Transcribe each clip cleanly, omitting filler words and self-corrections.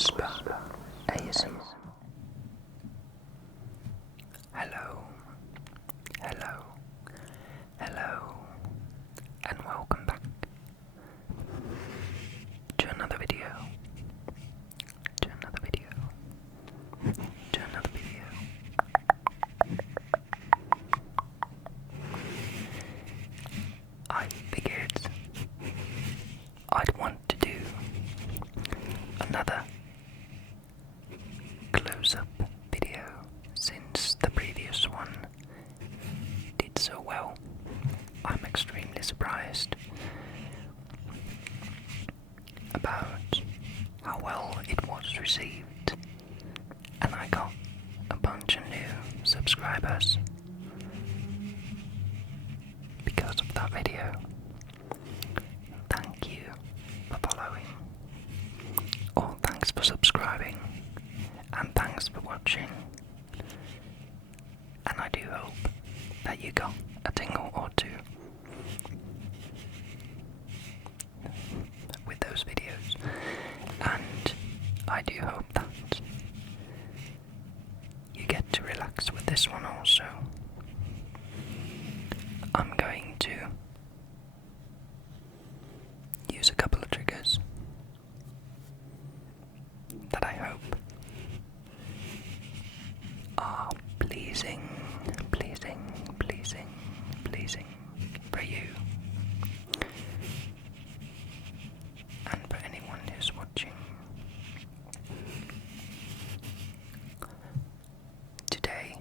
Whisper ASMR. Hello, hello, hello, and welcome back to another video, to another video, to another video. I figured I'd want to do another close-up video since the previous one did so well. I'm extremely surprised about how well it was received, and I got a bunch of new subscribers because of that video. Thank you for following, or thanks for subscribing, and thanks for watching. And I do hope that you got a tingle or two with those videos, and I do hope that you get to relax with this one also. I'm going to use a couple of triggers that I hope are pleasing for you and for anyone who's watching. Today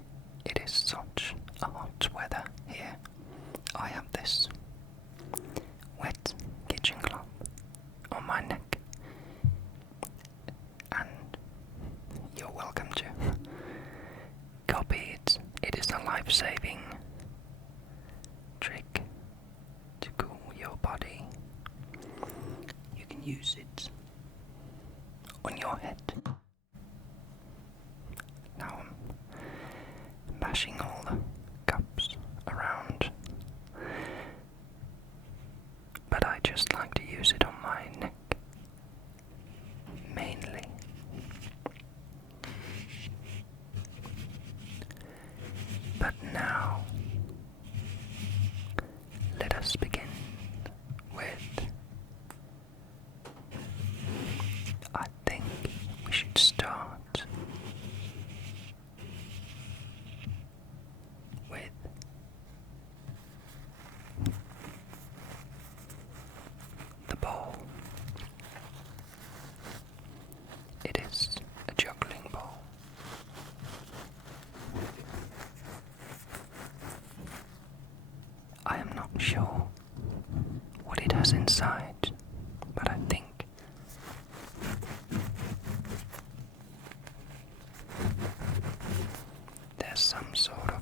it is such a hot weather here. I have this wet kitchen cloth on my neck, and you're welcome to copy it. It is a life-saving trick to cool your body. You can use it on your head. Now I'm bashing all the cups around, but I just like to use it on my neck mainly. But now, let us begin with, I think we should start with the ball. It is a juggling ball. I am not sure what it has inside, but I think there's some sort of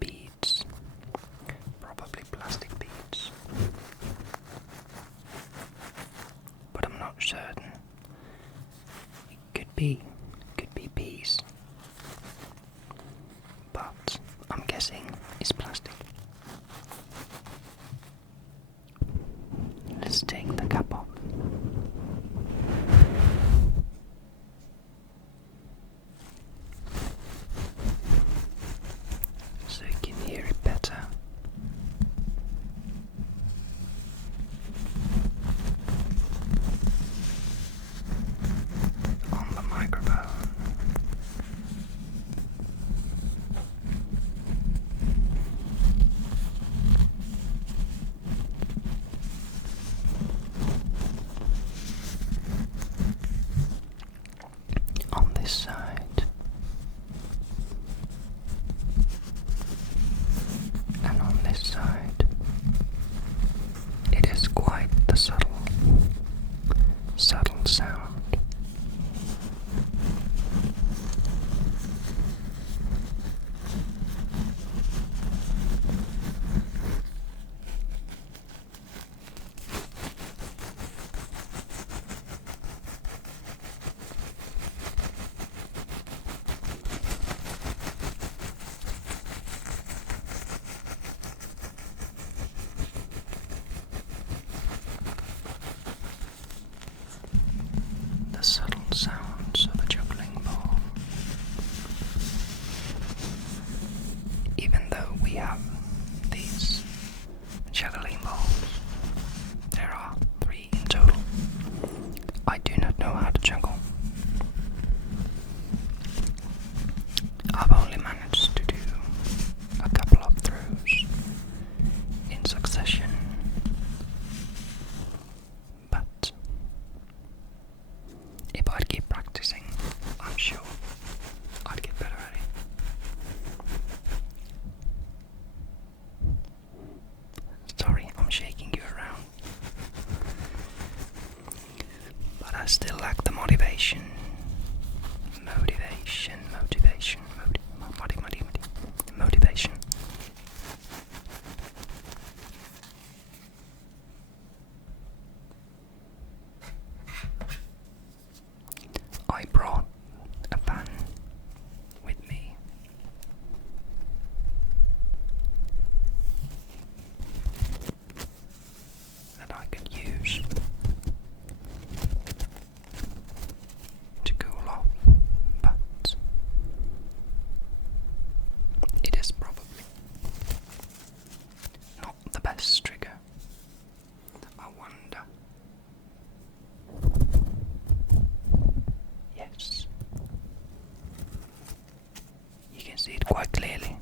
beads, probably plastic beads, but I'm not certain. It could be peas, but I'm guessing it's plastic. Let's take the cap off. So you can hear it better. On the microphone. On this side, and on this side, it is quite the subtle sound. I do not know how to juggle. I've only managed to do a couple of throws in succession, but if I'd keep practicing, I'm sure I'd get better at it. Sorry, I'm shaking you around, but I still lack the motivation. Motivation. I brought a fan with me. That I could use to cool off, but it is probably not the best trigger. I wonder. Yes. You can see it quite clearly.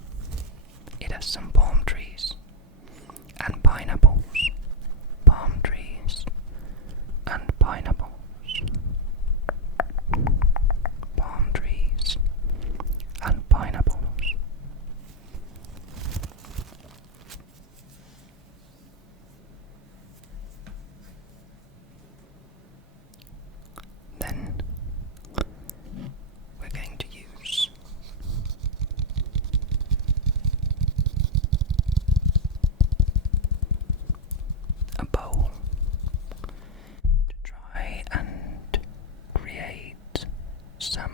It has some palm trees and pineapples. Palm trees and pineapples. Palm trees and pineapples. Then we're going to use a bowl to try and create some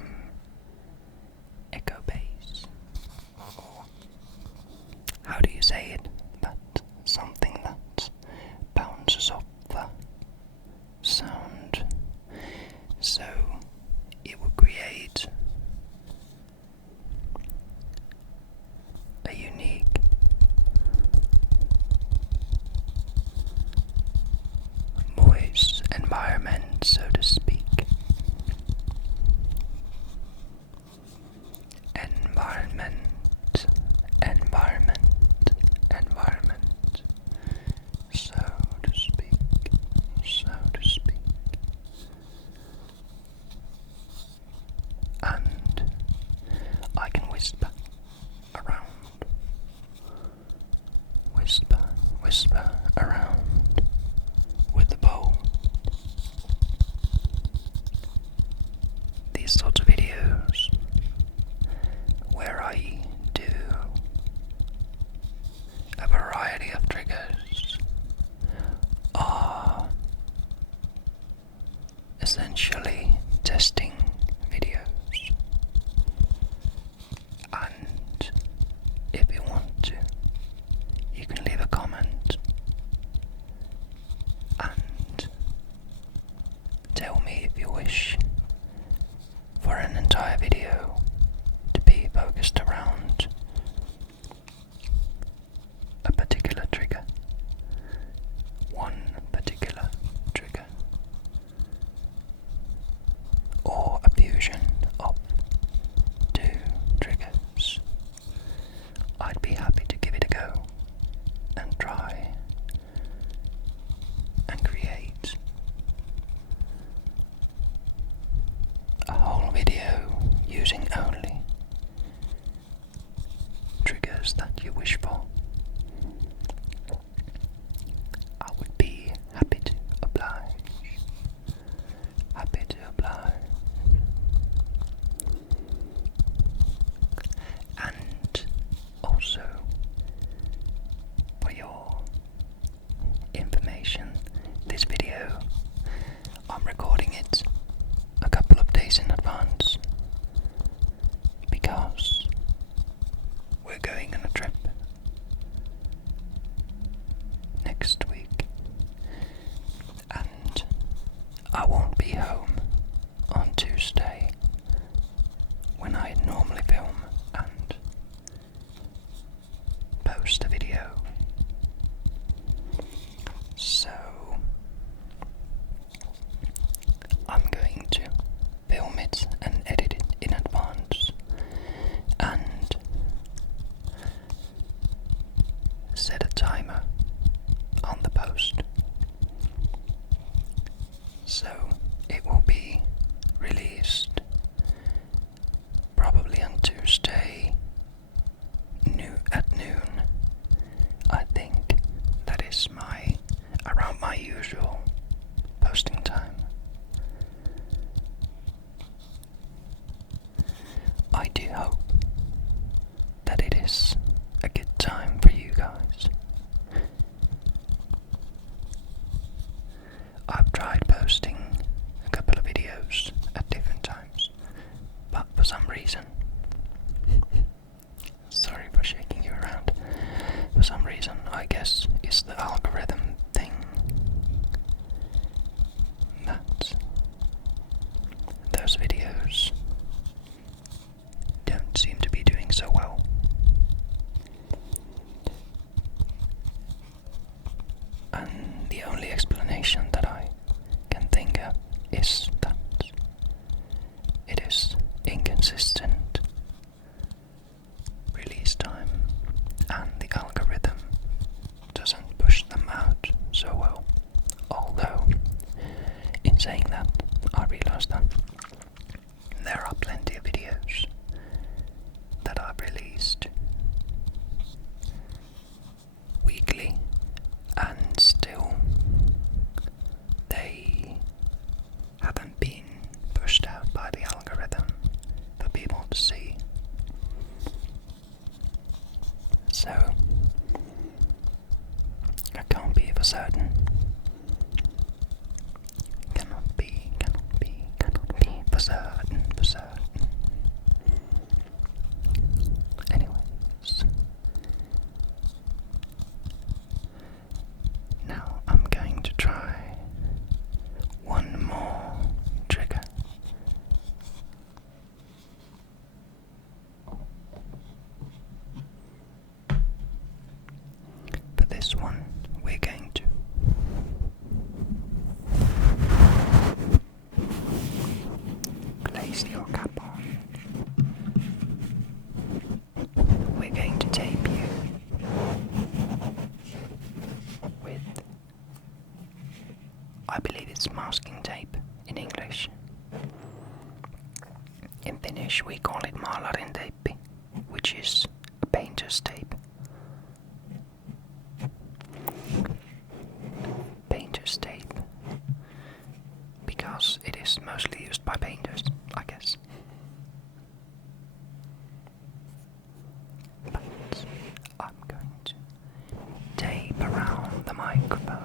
echo bass, or how do you say it, but something that bounces off the sound, so it will create a unique voice environment, so to speak. Environment, so to speak. And I can whisper around with the bowl. These sorts of videos where I do a variety of triggers are essentially testing videos, and if you want to, you can leave a comment and tell me if you wish for an entire video to be focused around a particular trigger, one particular trigger, or a fusion of two triggers. I'd be happy to give it a go and try and create a whole video using only So it will be released probably on Tuesday at noon. I think that is around my usual posting time. I do hope that it is a good time for you guys. I've tried posting a couple of videos at different times, but for some reason, sorry for shaking you around, for some reason, I guess it's the algorithm thing that those videos don't seem to be doing so well. And the only explanation that I can think of is that it is inconsistent release time and the algorithm doesn't push them out so well. Although, in saying that, I realized that there are plenty of videos that I've released weekly and still they haven't been pushed out by the algorithm for people to see. So I can't be for certain. Cannot be for certain. Anyways, now I'm going to try one more trigger. For this one, we're going to place your cap on. We're going to tape you with, I believe it's masking tape in English. In Finnish we call it maalarinteippi, which is a painter's tape. Painter's tape, because it is mostly used by painters, I guess. But I'm going to tape around the microphone.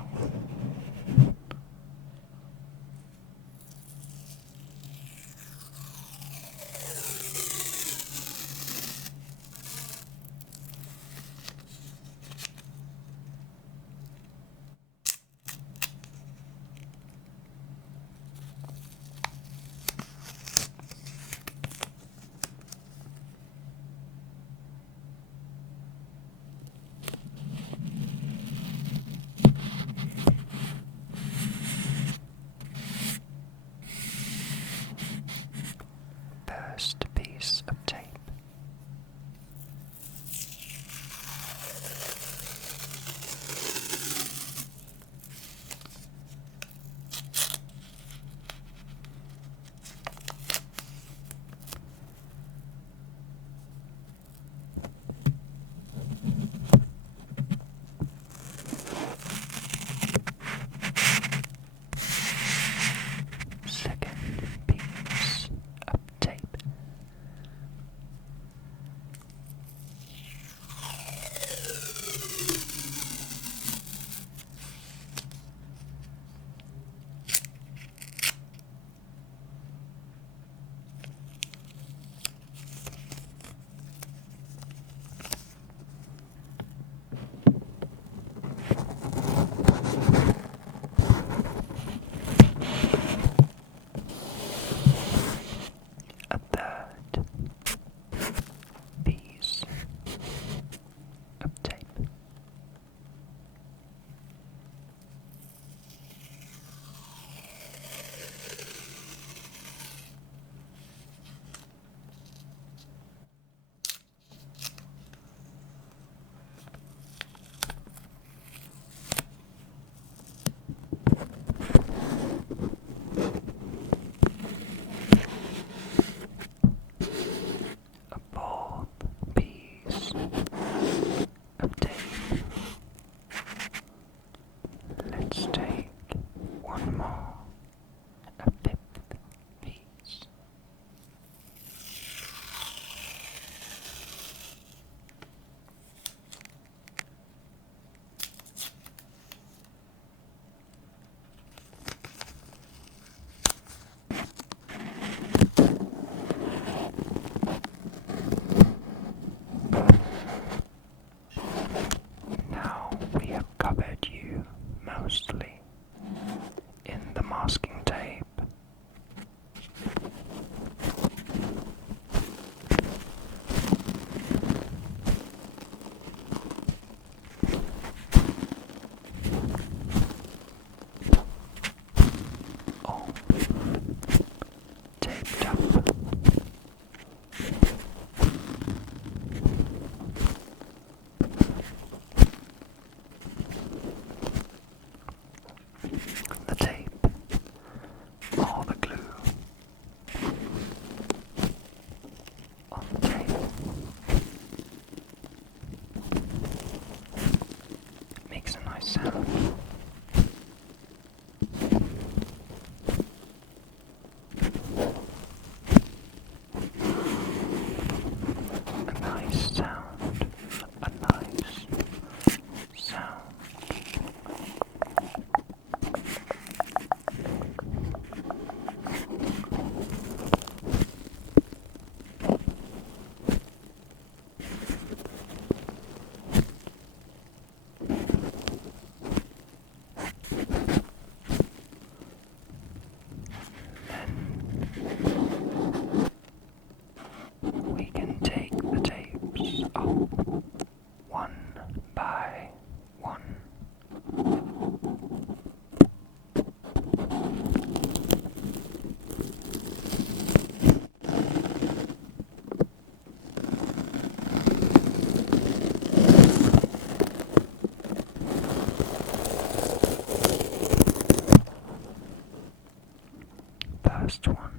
last one.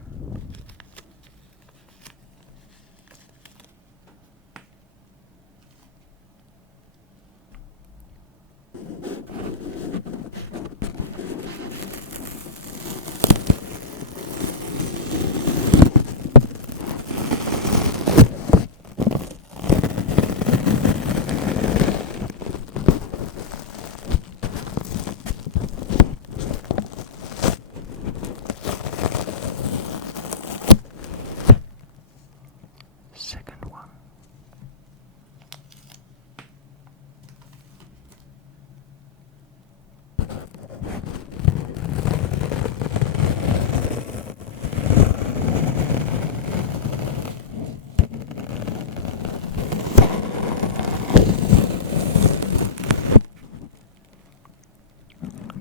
Second one.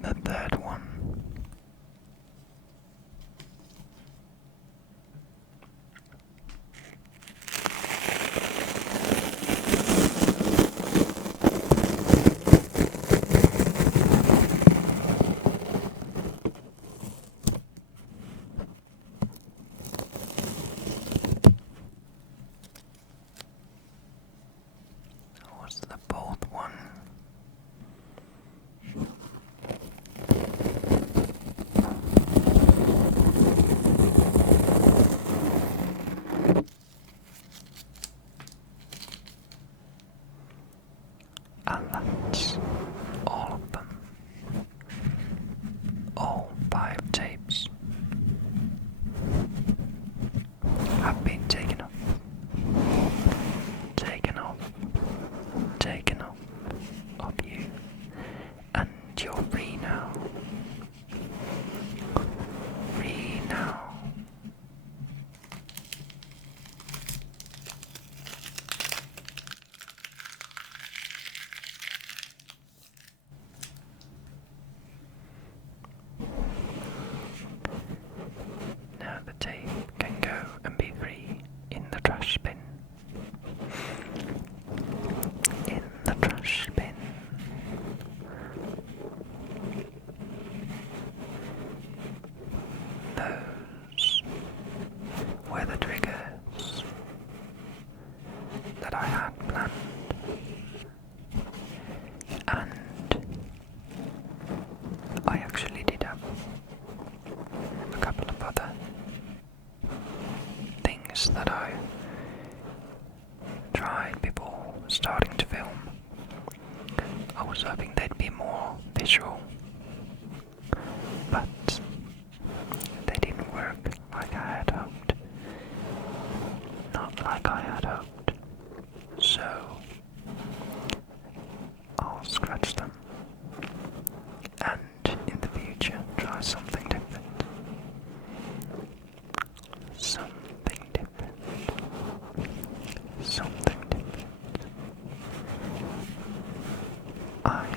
The third one. What's the fourth one? And that's all of them. All 5 tapes have been taken off, taken off, taken off of you, and you're free now. Free now. Now the tape can go and be free in the trash bin. In the trash bin. Those were the triggers that I had planned. And I actually did have a couple of other things that I tried before starting to film. I was hoping they'd be more visual, but they didn't work like I had hoped. Not like I had hoped. So I'll scratch them and in the future try something different. Something different. Something different. I'm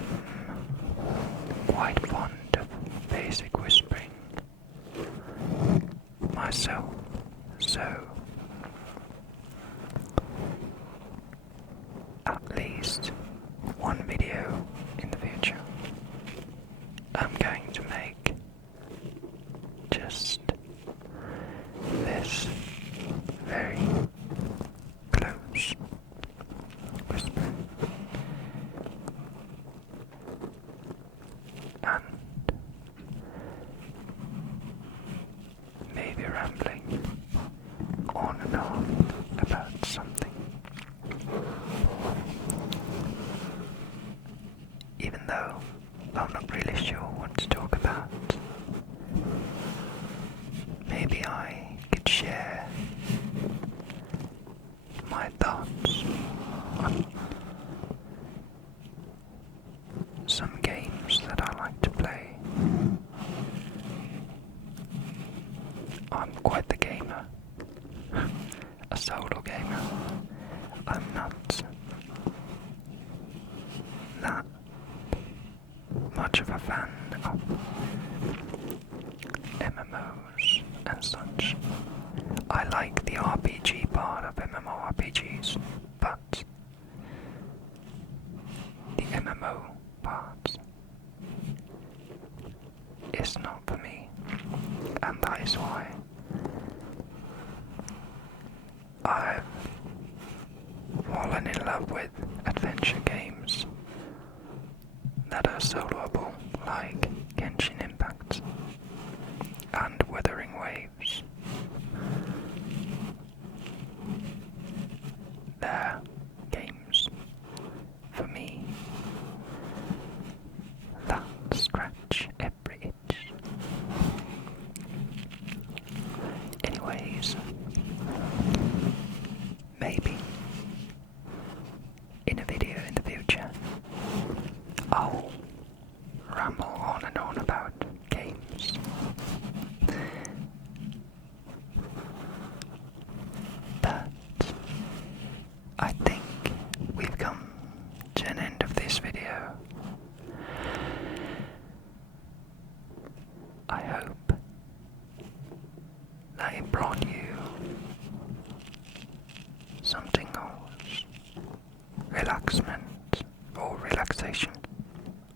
quite fond of basic whispering myself, so at least one video in the future I'm going to make just this very close whisper and maybe rambling on and on about something. Even though I'm not really sure what to talk about, maybe I could share my thoughts on some games that I like to play. I'm quite the gamer, a solo gamer. I'm not that much of a fan of MMOs and such. I like the RPG part of MMORPGs, but the MMO part is not for me, and that is why I've fallen in love with adventure games that are soloable, like Genshin Impact and Wuthering Waves. They're games, for me, that scratch every itch. Anyways, maybe in a video in the future, I'll ramble on and on about games. But I think we've come to an end of this video. I hope that it brought you some tingles, relaxment, or relaxation.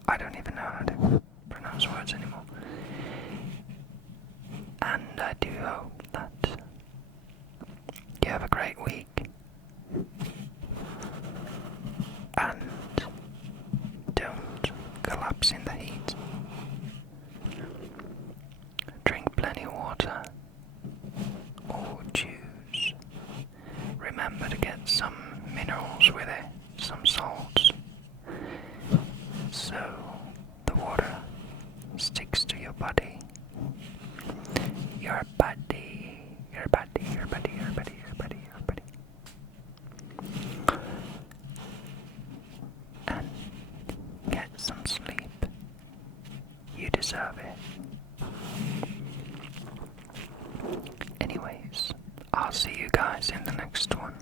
I don't even know how to pronounce words anymore. And I do hope that you have a great week. And don't collapse in the heat. Drink plenty of water or juice. Remember to get some minerals with it, some salts, so the water sticks to your body. Your body, your body, your body, your body, your body, your body. And get some sleep. You deserve it. Anyways, I'll see you guys in the next one.